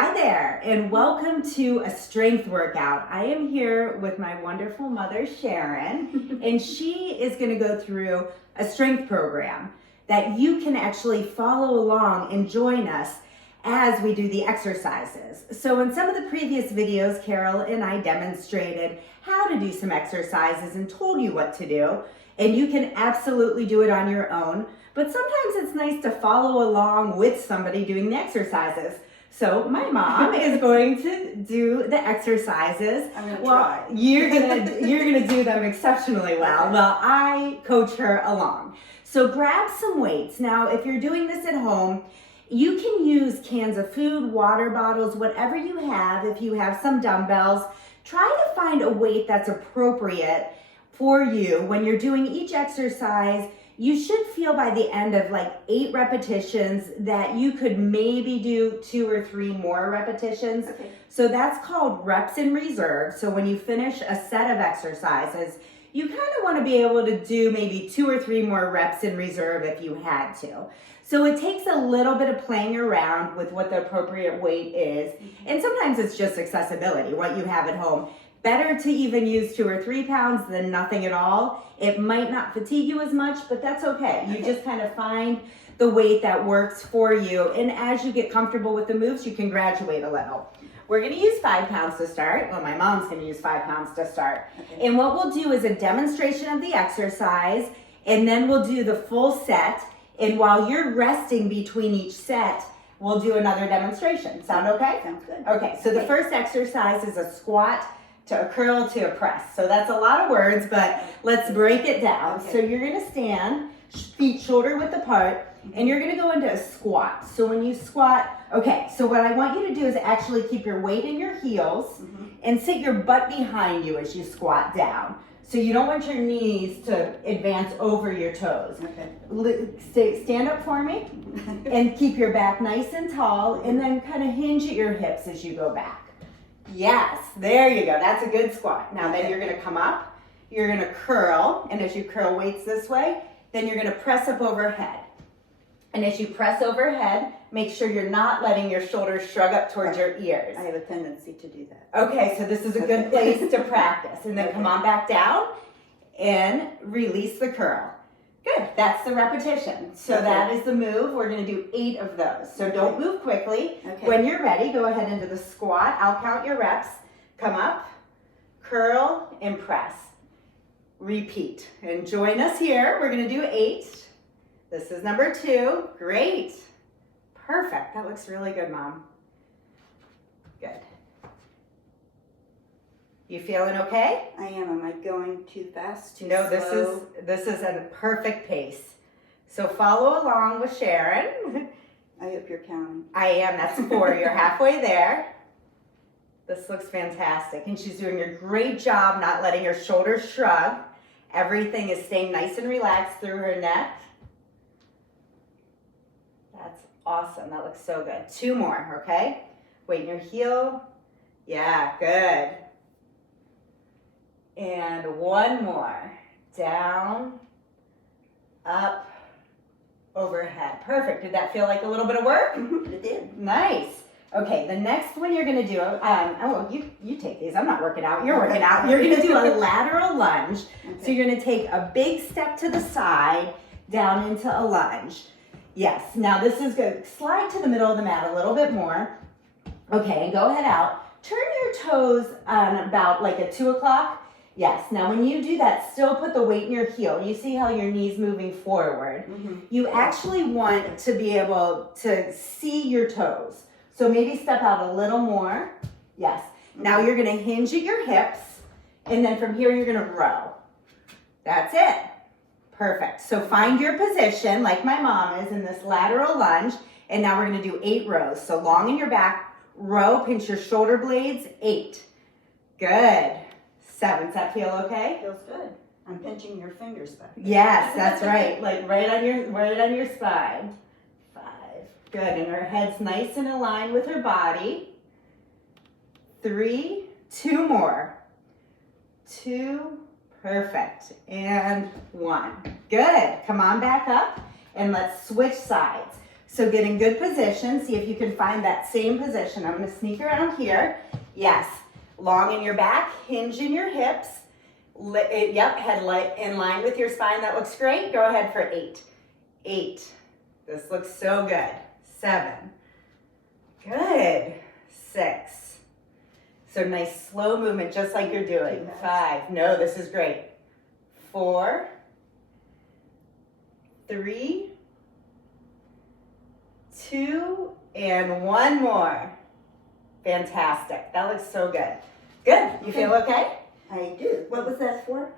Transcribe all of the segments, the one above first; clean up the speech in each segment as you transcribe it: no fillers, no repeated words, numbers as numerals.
Hi there, and welcome to a strength workout. I am here with my wonderful mother, Sharon, and she is going to go through a strength program that you can actually follow along and join us as we do the exercises. So in some of the previous videos, Carol and I demonstrated how to do some exercises and told you what to do, and you can absolutely do it on your own, but sometimes it's nice to follow along with somebody doing the exercises. So my mom is going to do the exercises. I'm gonna try. You're gonna do them exceptionally well. Well, I coach her along. So grab some weights. Now, if you're doing this at home, you can use cans of food, water bottles, whatever you have. If you have some dumbbells, try to find a weight that's appropriate for you when you're doing each exercise. You should feel by the end of like 8 repetitions that you could maybe do 2 or 3 more repetitions. Okay. So that's called reps in reserve. So when you finish a set of exercises, you kind of want to be able to do maybe 2 or 3 more reps in reserve if you had to. So it takes a little bit of playing around with what the appropriate weight is. And sometimes it's just accessibility, what you have at home. Better to even use 2 or 3 pounds than nothing at all. It might not fatigue you as much, but that's okay. You just kind of find the weight that works for you. And as you get comfortable with the moves, you can graduate a little. We're gonna use 5 pounds to start. Well, my mom's gonna use 5 pounds to start. Okay. And what we'll do is a demonstration of the exercise, and then we'll do the full set. And while you're resting between each set, we'll do another demonstration. Sound okay? Sounds good. Okay, so the first exercise is a squat to a curl to a press. So that's a lot of words, but let's break it down. Okay. So you're gonna stand, feet shoulder width apart, and you're gonna go into a squat. So when you squat, okay, so what I want you to do is actually keep your weight in your heels and sit your butt behind you as you squat down. So you don't want your knees to advance over your toes. Okay. Stand up for me and keep your back nice and tall, and then kind of hinge at your hips as you go back. Yes, there you go. That's a good squat. Now then you're going to come up, you're going to curl, and as you curl weights this way, then you're going to press up overhead. And as you press overhead, make sure you're not letting your shoulders shrug up towards your ears. I have a tendency to do that. Okay, so this is a good place to practice. And then come on back down and release the curl. Good, that's the repetition. So that is the move. We're gonna do 8 of those. So don't move quickly. Okay. When you're ready, go ahead into the squat. I'll count your reps. Come up, curl, and press. Repeat. And join us here. We're gonna do 8. This is number 2. Great. Perfect. That looks really good, Mom. Good. You feeling okay? I am. Am I going too fast, too slow? No, this is at a perfect pace. So follow along with Sharon. I hope you're counting. I am. That's 4. You're halfway there. This looks fantastic. And she's doing a great job not letting her shoulders shrug. Everything is staying nice and relaxed through her neck. That's awesome. That looks so good. 2 more, okay? Weight in your heel. Yeah, good. And 1 more. Down, up, overhead. Perfect. Did that feel like a little bit of work? It did. Nice. Okay, the next one you're going to do, you take these. I'm not working out. You're working out. You're going to do a lateral lunge. Okay. So you're going to take a big step to the side, down into a lunge. Yes. Now this is good. Slide to the middle of the mat a little bit more. Okay, and go ahead out. Turn your toes on about like a 2 o'clock. Yes. Now when you do that, still put the weight in your heel. You see how your knee's moving forward. You actually want to be able to see your toes. So maybe step out a little more. Yes. Now you're going to hinge at your hips, and then from here you're going to row. That's it. Perfect. So find your position like my mom is in this lateral lunge, and now we're going to do 8 rows. So long in your back, row, pinch your shoulder blades, 8. Good. 7. Does that feel okay? Feels good. I'm pinching your fingers back. Yes, that's right. Like right on your spine. 5. Good. And her head's nice and aligned with her body. 3. 2 more. 2. Perfect. And 1. Good. Come on back up and let's switch sides. So get in good position. See if you can find that same position. I'm gonna sneak around here. Yes, long in your back, hinge in your hips. Yep, head in line with your spine. That looks great. Go ahead for 8. 8. This looks so good. 7. Good. 6. So nice slow movement, just like you're doing. 5. No, this is great. 4. 3. 2. And 1 more. Fantastic. That looks so good. Good. You feel okay? I do. What was that for?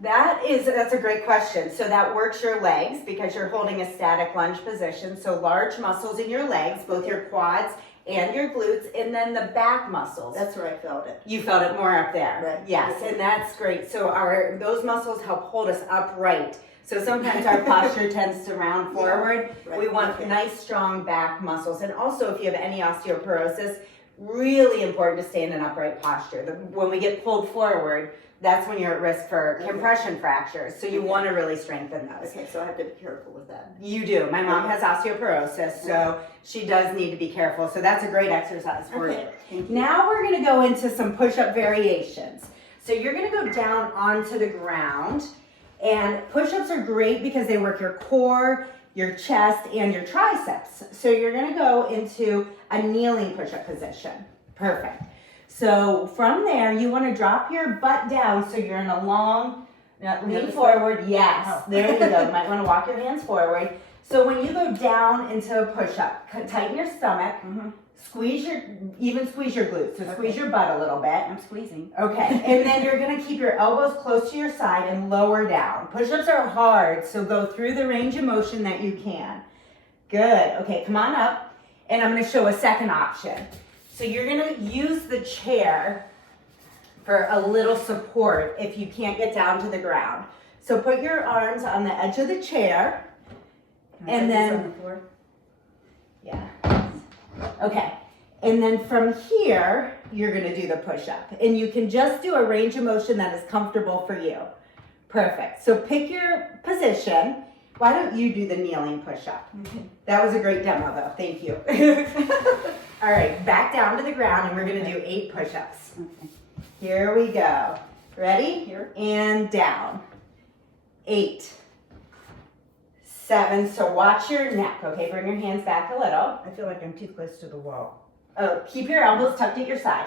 That's a great question. So that works your legs because you're holding a static lunge position. So large muscles in your legs, both your quads and your glutes, and then the back muscles. That's where I felt it. You felt it more up there. Right. Yes, and that's great. So those muscles help hold us upright. So sometimes our posture tends to round forward. Yeah, right. We want nice, strong back muscles. And also if you have any osteoporosis, really important to stay in an upright posture. When we get pulled forward, that's when you're at risk for compression fractures. So you want to really strengthen those. Okay, so I have to be careful with that. You do. My mom has osteoporosis, so she does need to be careful. So that's a great exercise for you. Thank you. Now we're going to go into some push-up variations. So you're going to go down onto the ground, and push-ups are great because they work your core, your chest, and your triceps. So you're going to go into a kneeling push-up position. Perfect. So from there, you want to drop your butt down so you're in a long, lean forward. Yes, there you go. You might want to walk your hands forward. So when you go down into a push-up, tighten your stomach, squeeze your glutes. So squeeze your butt a little bit. I'm squeezing. Okay, and then you're going to keep your elbows close to your side and lower down. Push-ups are hard, so go through the range of motion that you can. Good. Okay, come on up, and I'm going to show a second option. So you're going to use the chair for a little support if you can't get down to the ground. So put your arms on the edge of the chair, and then on the floor. yeah. Okay. And then from here, you're going to do the push-up. And you can just do a range of motion that is comfortable for you. Perfect. So pick your position. Why don't you do the kneeling push-up? Okay. That was a great demo, though. Thank you. All right, back down to the ground, and we're going to do 8 push-ups. Okay. Here we go. Ready? Here. And down. 8. 7. So watch your neck. Okay, bring your hands back a little. I feel like I'm too close to the wall. Oh, keep your elbows tucked at your side.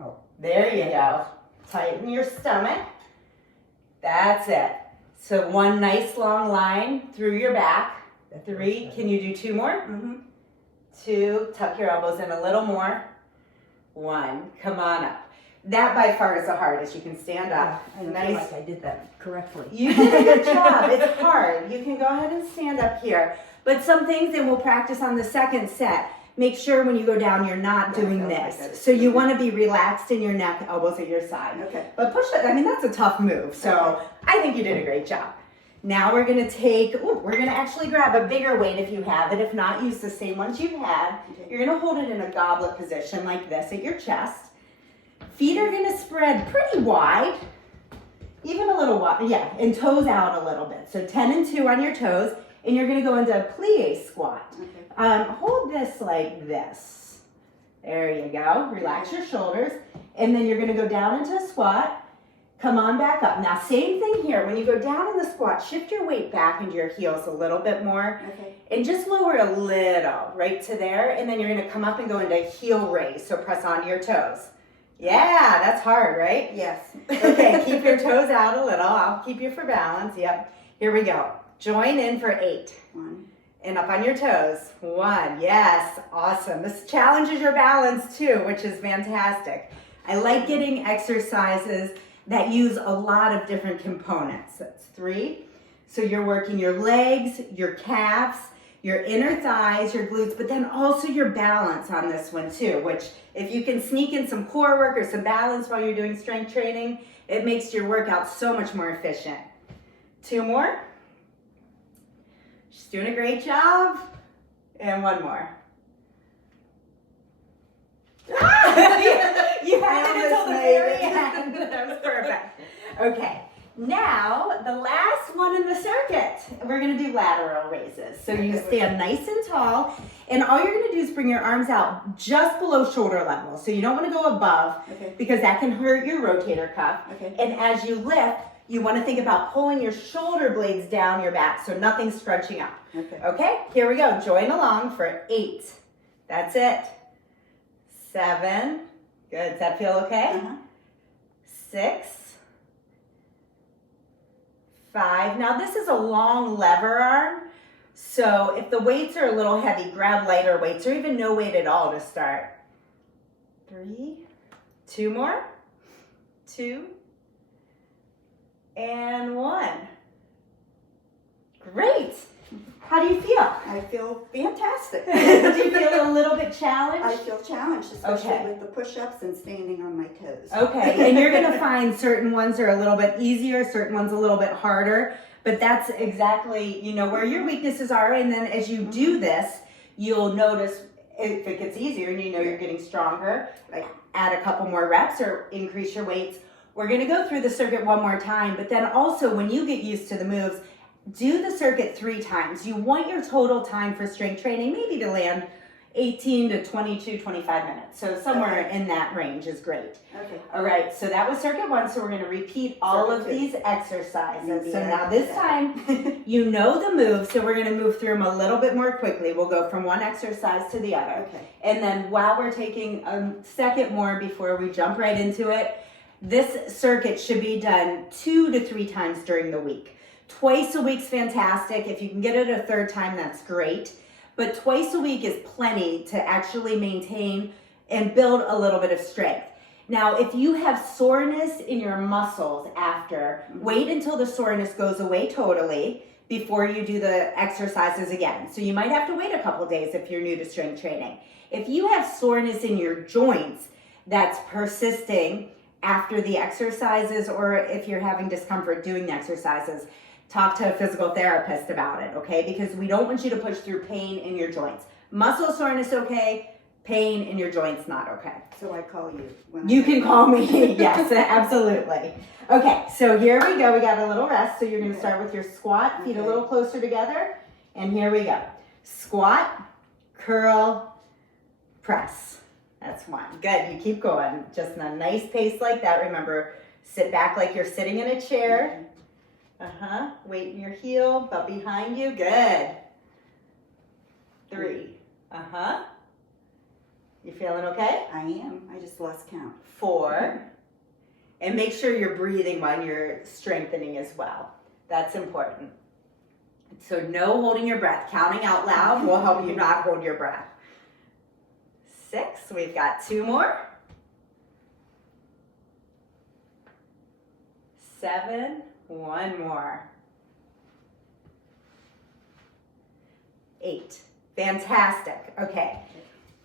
Oh. There you go. Tighten your stomach. That's it. So one nice long line through your back. 3. Can you do 2 more? 2. Tuck your elbows in a little more. 1. Come on up. That by far is the hardest. You can stand up. I don't feel like I did that correctly. You did a good job. It's hard. You can go ahead and stand up here. But some things, and we'll practice on the second set. Make sure when you go down, you're not doing this. So you want to be relaxed in your neck, elbows at your side. Okay. But push it. I mean, that's a tough move. So I think you did a great job. Now we're going to actually grab a bigger weight if you have it. If not, use the same ones you've had. Okay. You're going to hold it in a goblet position like this at your chest. Feet are going to spread pretty wide. Even a little wide. Yeah, and toes out a little bit. So 10 and 2 on your toes. And you're going to go into a plie squat. Okay. Hold this like this. There you go. Relax your shoulders. And then you're going to go down into a squat. Come on back up. Now, same thing here. When you go down in the squat, shift your weight back into your heels a little bit more. Okay. And just lower a little right to there. And then you're going to come up and go into heel raise. So press onto your toes. Yeah, that's hard, right? Yes. Okay, keep your toes out a little. I'll keep you for balance. Yep. Here we go. Join in for 8. 1. And up on your toes. 1. Yes. Awesome. This challenges your balance too, which is fantastic. I like getting exercises that use a lot of different components. That's 3. So you're working your legs, your calves, your inner thighs, your glutes, but then also your balance on this one too, which if you can sneak in some core work or some balance while you're doing strength training, it makes your workout so much more efficient. 2 more. She's doing a great job. And 1 more. You had it until the very end. That was perfect. Okay. Now, the last one in the circuit, we're gonna do lateral raises. So you stand nice and tall, and all you're gonna do is bring your arms out just below shoulder level. So you don't wanna go above, because that can hurt your rotator cuff. And as you lift, you wanna think about pulling your shoulder blades down your back so nothing's scrunching up. Okay, here we go. Join along for 8. That's it. 7. Good, does that feel okay? 6. 5. Now this is a long lever arm, so if the weights are a little heavy, grab lighter weights or even no weight at all to start. 3. 2 more. 2. And 1. Great. How do you feel? I feel fantastic. Do you feel a little bit challenged? I feel challenged, especially with the push-ups and standing on my toes. Okay, and you're gonna find certain ones are a little bit easier, certain ones a little bit harder, but that's exactly, where your weaknesses are, and then as you do this, you'll notice if it gets easier and you're getting stronger, like add a couple more reps or increase your weights. We're gonna go through the circuit one more time, but then also when you get used to the moves, do the circuit 3 times. You want your total time for strength training maybe to land 18 to 22, 25 minutes. So somewhere in that range is great. All right, so that was circuit 1. So we're going to repeat all of these exercises. So now this time, you know the moves. So we're going to move through them a little bit more quickly. We'll go from one exercise to the other. And then while we're taking a second more before we jump right into it, this circuit should be done 2 to 3 times during the week. Twice a week's fantastic. If you can get it a 3rd time, that's great. But twice a week is plenty to actually maintain and build a little bit of strength. Now, if you have soreness in your muscles after, wait until the soreness goes away totally before you do the exercises again. So you might have to wait a couple days if you're new to strength training. If you have soreness in your joints that's persisting after the exercises, or if you're having discomfort doing the exercises, talk to a physical therapist about it, okay? Because we don't want you to push through pain in your joints. Muscle soreness, okay. Pain in your joints, not okay. So I call you. You can call me, yes, absolutely. Okay, so here we go. We got a little rest. So you're gonna start with your squat, feet a little closer together. And here we go. Squat, curl, press. That's 1. Good, you keep going. Just in a nice pace like that. Remember, sit back like you're sitting in a chair. Weight in your heel, butt behind you. Good. 3. You feeling okay? I am. I just lost count. 4. And make sure you're breathing while you're strengthening as well. That's important. So no holding your breath. Counting out loud will help you not hold your breath. 6. We've got 2 more. 7. 1 more. 8. Fantastic. Okay.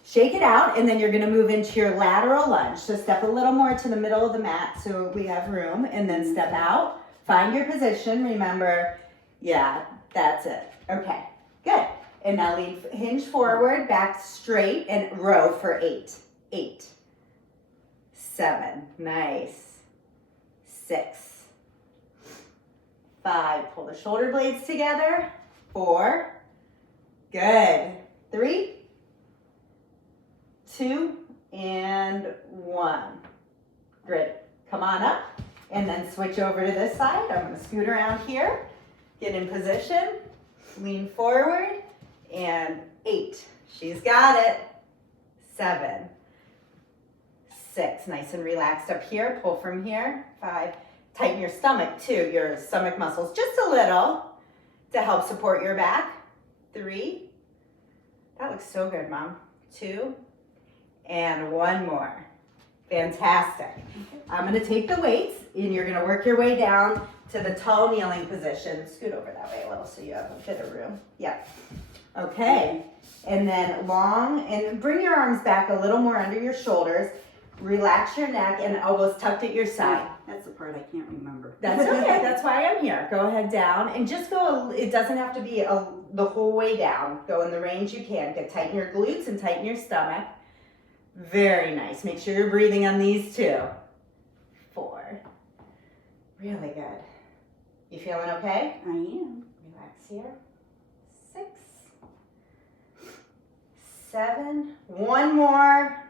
Shake it out, and then you're going to move into your lateral lunge. So step a little more to the middle of the mat so we have room, and then step out. Find your position. Remember, yeah, that's it. Okay, good. And now hinge forward, back straight, and row for 8. 8. 7. Nice. 6. 5. Pull the shoulder blades together. 4. Good. 3. 2. And 1. Great. Come on up. And then switch over to this side. I'm going to scoot around here. Get in position. Lean forward. And 8. She's got it. 7. 6. Nice and relaxed up here. Pull from here. 5. Tighten your stomach too, your stomach muscles, just a little to help support your back. 3. That looks so good, Mom. 2. And 1 more. Fantastic. I'm going to take the weights, and you're going to work your way down to the tall kneeling position. Scoot over that way a little so you have a bit of room. Yep. Okay. And then long, and bring your arms back a little more under your shoulders. Relax your neck and elbows tucked at your side. That's the part I can't remember. That's okay. That's why I'm here. Go ahead down and just go. It doesn't have to be the whole way down. Go in the range you can. Tighten your glutes and tighten your stomach. Very nice. Make sure you're breathing on these 2. 4. Really good. You feeling okay? I am. Relax here. 6, 7, one more.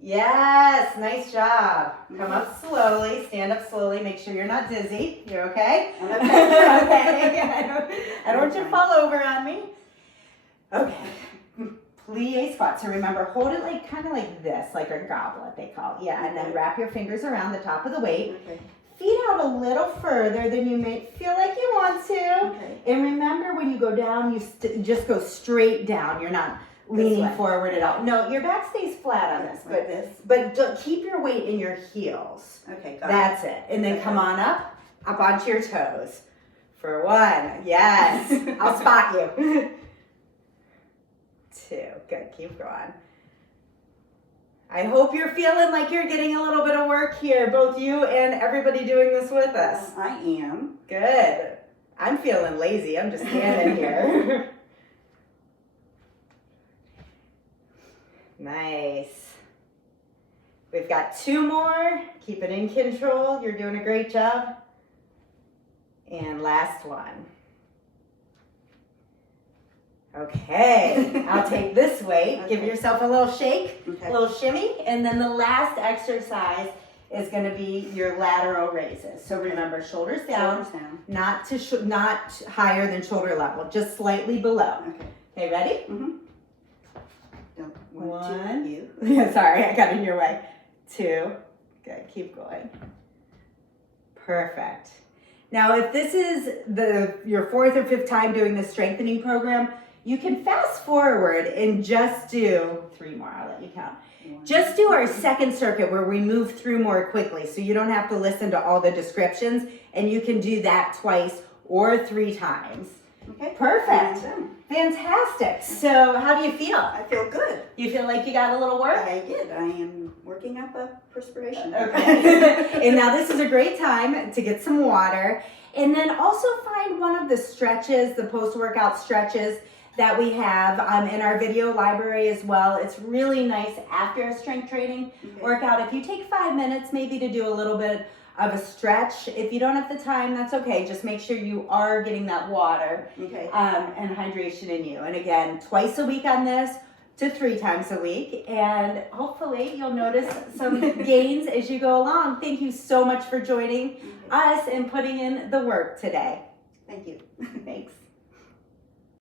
Yes, nice job. Come up slowly, stand up slowly, make sure you're not dizzy. You're okay? I'm okay. Okay. I don't want you to fall over on me. Okay. Plie squat. So remember, hold it like kind of like this, like a goblet they call it. Yeah, and then wrap your fingers around the top of the weight. Okay. Feet out a little further than you may feel like you want to. Okay. And remember, when you go down, you just go straight down. You're not leaning forward at all. No, your back stays flat on this, but keep your weight in your heels. Okay, got That's it. And then come on up onto your toes. For 1, yes. I'll spot you. 2, good, keep going. I hope you're feeling like you're getting a little bit of work here, both you and everybody doing this with us. I am. Good. I'm feeling lazy. I'm just standing here. Nice. We've got 2 more. Keep it in control. You're doing a great job. And last one. Okay, I'll take this weight. Okay. Give yourself a little shake, Okay. a little shimmy, and then the last exercise is going to be your lateral raises. So remember, shoulders down, not higher than shoulder level, just slightly below. Okay. Okay, ready? Mm-hmm. Don't want 1. to you. Yeah, sorry, I got in your way. 2. Good, keep going. Perfect. Now, if this is your 4th or 5th time doing the strengthening program, you can fast forward and just do 3 more. I'll let you count. Just do our second circuit where we move through more quickly, so you don't have to listen to all the descriptions, and you can do that twice or 3 times. Okay. Perfect. Fantastic. So how do you feel? I feel good. You feel like you got a little work? I did. I am working up a perspiration. Okay. And now this is a great time to get some water. And then also find one of the stretches, the post-workout stretches that we have in our video library as well. It's really nice after a strength training workout. If you take 5 minutes maybe to do a little bit of a stretch, if you don't have the time, that's okay. Just make sure you are getting that water and hydration in you. And again, twice a week on this to 3 times a week. And hopefully you'll notice some gains as you go along. Thank you so much for joining us and putting in the work today. Thank you. Thanks.